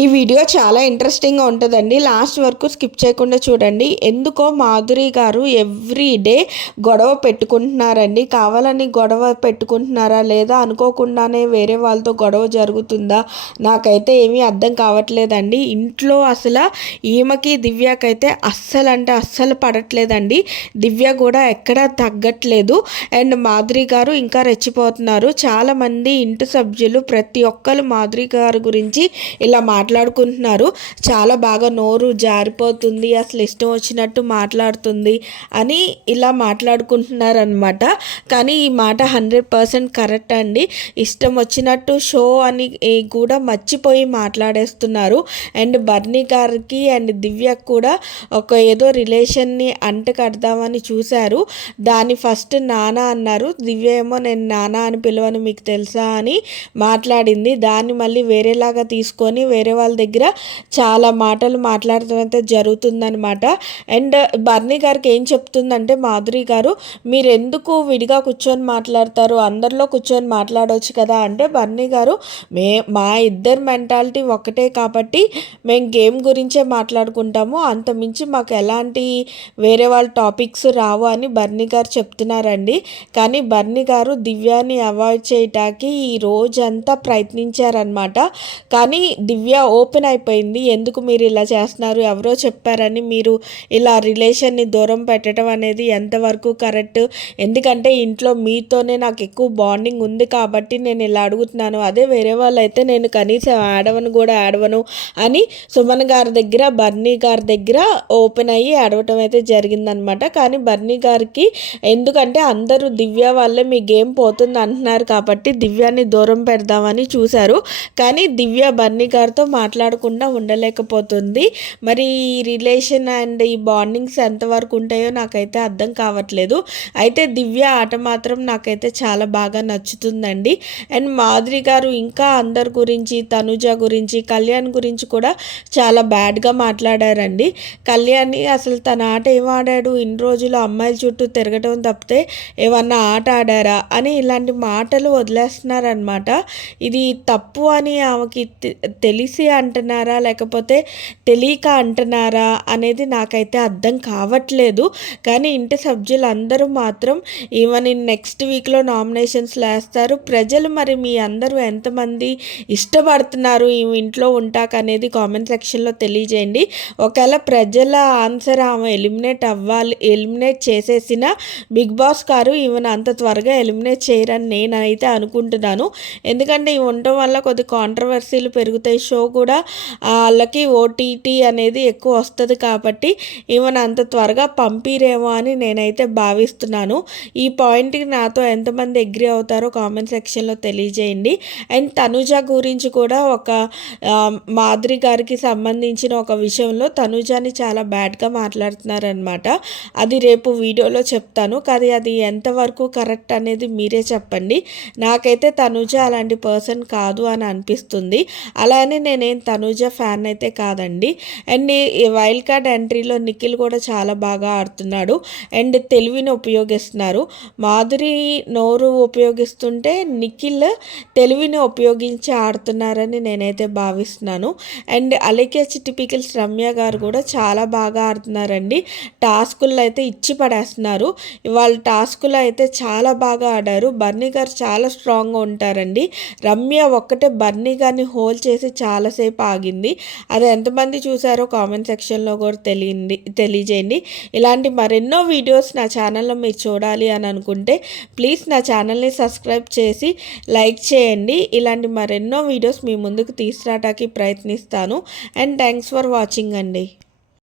ఈ వీడియో చాలా ఇంట్రెస్టింగ్గా ఉంటుందండి. లాస్ట్ వరకు స్కిప్ చేయకుండా చూడండి. ఎందుకో మాధురి గారు ఎవ్రీ డే గొడవ పెట్టుకుంటున్నారండి. కావాలని గొడవ పెట్టుకుంటున్నారా లేదా అనుకోకుండానే వేరే వాళ్ళతో గొడవ జరుగుతుందా నాకైతే ఏమీ అర్థం కావట్లేదండి. ఇంట్లో అసలు ఈమెకి దివ్యకైతే అస్సలు అంటే అస్సలు పడట్లేదండి. దివ్య కూడా ఎక్కడా తగ్గట్లేదు. అండ్ మాధురి గారు ఇంకా రెచ్చిపోతున్నారు. చాలామంది ఇంటి సభ్యులు ప్రతి ఒక్కరు మాధురి గారి గురించి ఇలా మాట్లాడుకుంటున్నారు. చాలా బాగా నోరు జారిపోతుంది, అసలు ఇష్టం వచ్చినట్టు మాట్లాడుతుంది అని ఇలా మాట్లాడుకుంటున్నారనమాట. కానీ ఈ మాట 100% కరెక్ట్ అండి. ఇష్టం వచ్చినట్టు షో అని కూడా మర్చిపోయి మాట్లాడేస్తున్నారు. అండ్ బర్నీ గారికి అండ్ దివ్యకు కూడా ఒక ఏదో రిలేషన్ని అంటకడదామని చూశారు. దాన్ని ఫస్ట్ నానా అన్నారు. దివ్య ఏమో నేను నానా అని పిలవను మీకు తెలుసా అని మాట్లాడింది. దాన్ని మళ్ళీ వేరేలాగా తీసుకొని వేరే వాళ్ళ దగ్గర చాలా మాటలు మాట్లాడటం అయితే జరుగుతుందనమాట. అండ్ బర్నీ గారికి ఏం చెప్తుందంటే మాధురి గారు, మీరు ఎందుకు విడిగా కూర్చొని మాట్లాడతారు, అందరిలో కూర్చొని మాట్లాడవచ్చు కదా అంటే బర్నీ గారు, మా ఇద్దరు మెంటాలిటీ ఒకటే కాబట్టి మేము గేమ్ గురించే మాట్లాడుకుంటాము, అంతమించి మాకు ఎలాంటి వేరే వాళ్ళ టాపిక్స్ రావు అని బర్నీ గారు చెప్తున్నారండి. కానీ బర్నీ గారు దివ్యాని అవాయిడ్ చేయటానికి ఈ రోజంతా ప్రయత్నించారనమాట. కానీ దివ్య ఓపెన్ అయిపోయింది. ఎందుకు మీరు ఇలా చేస్తున్నారు, ఎవరో చెప్పారని మీరు ఇలా రిలేషన్ని దూరం పెట్టడం అనేది ఎంతవరకు కరెక్ట్, ఎందుకంటే ఇంట్లో మీతోనే నాకు ఎక్కువ బాండింగ్ ఉంది కాబట్టి నేను ఇలా అడుగుతున్నాను, అదే వేరే వాళ్ళు అయితే నేను కనీసం ఆడవను అని సుమన్ గారి దగ్గర బర్నీ గారి దగ్గర ఓపెన్ అయ్యి అడవటం అయితే జరిగిందనమాట. కానీ బర్నీ గారికి ఎందుకంటే అందరూ దివ్య వల్లే మీ గేమ్ పోతుంది అంటున్నారు కాబట్టి దివ్యాన్ని దూరం పెడదామని చూశారు. కానీ దివ్య బర్నీ గారితో మాట్లాడకుండా ఉండలేకపోతుంది. మరి ఈ రిలేషన్ అండ్ ఈ బాండింగ్స్ ఎంతవరకు ఉంటాయో నాకైతే అర్థం కావట్లేదు. అయితే దివ్య ఆట మాత్రం నాకైతే చాలా బాగా నచ్చుతుందండి. అండ్ మాధురి గారు ఇంకా అందరి గురించి, తనుజ గురించి, కళ్యాణ్ గురించి కూడా చాలా బ్యాడ్గా మాట్లాడారండి. కళ్యాణ్ని అసలు తన ఆట ఏం ఆడాడు, ఇన్ని రోజులు అమ్మాయిల చుట్టూ తిరగటం తప్పితే ఏమన్నా ఆట ఆడారా అని ఇలాంటి మాటలు వదిలేస్తున్నారనమాట. ఇది తప్పు అని ఆమెకి తెలిసి అంటున్నారా లేకపోతే తెలియక అంటున్నారా అనేది నాకైతే అర్థం కావట్లేదు. కానీ ఇంటి సభ్యులందరూ మాత్రం ఈమెని నెక్స్ట్ వీక్లో నామినేషన్స్లో వేస్తారు. ప్రజలు మరి మీ అందరూ ఎంతమంది ఇష్టపడుతున్నారు ఈ ఇంట్లో ఉంటాక అనేది కామెంట్ సెక్షన్లో తెలియజేయండి. ఒకవేళ ప్రజల ఆన్సర్ ఆమె ఎలిమినేట్ చేసేసిన బిగ్ బాస్ గారు ఈమెను అంత త్వరగా ఎలిమినేట్ చేయరని నేనైతే అనుకుంటున్నాను. ఎందుకంటే ఇవి ఉండటం వల్ల కొద్ది కాంట్రవర్సీలు పెరుగుతాయి. షో కూడా వాళ్ళకి ఓటీటీ అనేది ఎక్కువ వస్తుంది కాబట్టి ఈమెను అంత త్వరగా పంపిరేమో అని నేనైతే భావిస్తున్నాను. ఈ పాయింట్కి నాతో ఎంతమంది అగ్రీ అవుతారో కామెంట్ సెక్షన్లో తెలియజేయండి. అండ్ తనుజ గురించి కూడా ఒక మాధురి గారికి సంబంధించిన ఒక విషయంలో తనుజాని చాలా బ్యాడ్గా మాట్లాడుతున్నారనమాట. అది రేపు వీడియోలో చెప్తాను. కానీ అది ఎంతవరకు కరెక్ట్ అనేది మీరే చెప్పండి. నాకైతే తనుజ అలాంటి పర్సన్ కాదు అని అనిపిస్తుంది. అలానే నేనేం తనుజ ఫ్యాన్ అయితే కాదండి. అండ్ ఈ వైల్డ్ కార్డ్ ఎంట్రీలో నిఖిల్ కూడా చాలా బాగా ఆడుతున్నాడు అండ్ తెలివిని ఉపయోగిస్తున్నారు. మాధురి నోరు ఉపయోగిస్తుంటే నిఖిల్ తెలివిని ఉపయోగించి ఆడుతున్నారని నేనైతే భావిస్తున్నాను. అండ్ అలికేచ్ టిపికల్స్ రమ్య గారు కూడా చాలా బాగా ఆడుతున్నారండి. టాస్కుల్లో అయితే ఇచ్చి పడేస్తున్నారు. వాళ్ళ టాస్కులో అయితే చాలా బాగా ఆడారు. బర్నీ గారు చాలా స్ట్రాంగ్గా ఉంటారండి. రమ్య ఒక్కటే బర్నీ గారిని హోల్డ్ చేసి చాలాసేపు ఆగింది. అది ఎంతమంది చూసారో కామెంట్ సెక్షన్లో కూడా తెలియజేయండి. ఇలాంటి మరెన్నో వీడియోస్ నా ఛానల్లో మీరు చూడాలి అని అనుకుంటే ప్లీజ్ నా ఛానల్ని సబ్స్క్రైబ్ చేసి లైక్ చేయండి. ఇలాంటి మరెన్నో వీడియోస్ మీ ముందుకు తీసుకురావడానికి ప్రయత్నిస్తాను. అండ్ థ్యాంక్స్ ఫర్ వాచింగ్ అండి.